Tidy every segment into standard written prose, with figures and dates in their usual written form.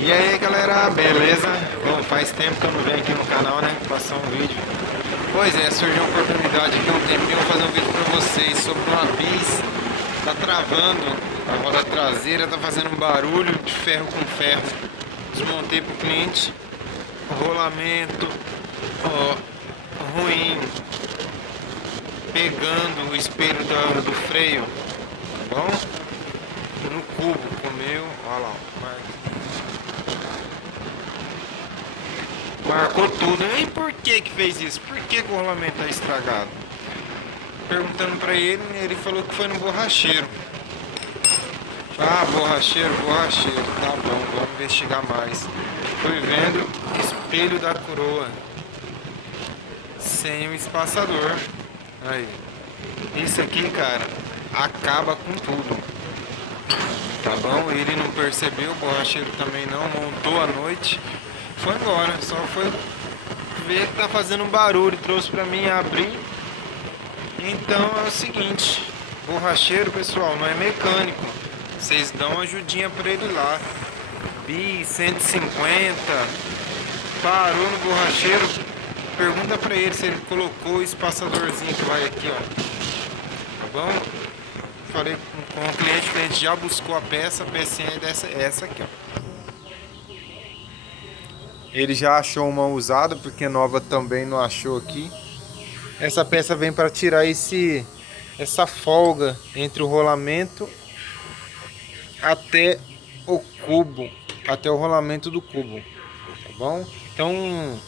E aí galera, beleza? Bom, faz tempo que eu não venho aqui no canal, né? Passar um vídeo. Pois é, surgiu uma oportunidade aqui há um tempinho fazer um vídeo pra vocês sobre uma bis. Tá travando a roda traseira, tá fazendo um barulho de ferro com ferro. Desmontei pro cliente. Rolamento, ó, ruim. Pegando o espelho do freio, tá bom? No cubo, comeu, olha lá, marcou tudo. E por que que fez isso? Por que que o rolamento tá estragado? Perguntando pra ele, ele falou que foi no borracheiro. Ah, borracheiro, tá bom, vamos investigar mais. Fui vendo espelho da coroa sem o espaçador. Aí, isso aqui, cara, acaba com tudo. Tá bom? Ele não percebeu, o borracheiro também não, montou à noite, foi embora, só foi ver que tá fazendo um barulho, trouxe pra mim abrir. Então é o seguinte, borracheiro, pessoal, não é mecânico, vocês dão uma ajudinha pra ele lá. Bi 150, parou no borracheiro, pergunta pra ele se ele colocou o espaçadorzinho que vai aqui, ó. Tá bom? Falei com o cliente já buscou a pecinha é essa aqui, ó. Ele já achou uma usada, porque nova também não achou aqui. Essa peça vem para tirar essa folga entre o rolamento até o cubo, até o rolamento do cubo, tá bom? Então,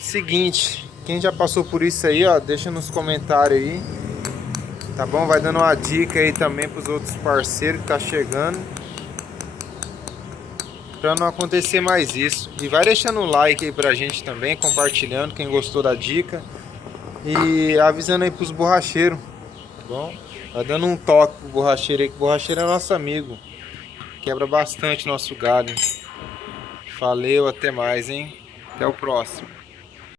seguinte, quem já passou por isso aí, ó, deixa nos comentários aí. Tá bom? Vai dando uma dica aí também para os outros parceiros que tá chegando, para não acontecer mais isso. E vai deixando o like aí pra gente também, compartilhando quem gostou da dica e avisando aí pros borracheiros, tá bom? Vai dando um toque pro borracheiro aí, que o borracheiro é nosso amigo, quebra bastante nosso galho. Valeu, até mais, hein? Até o próximo.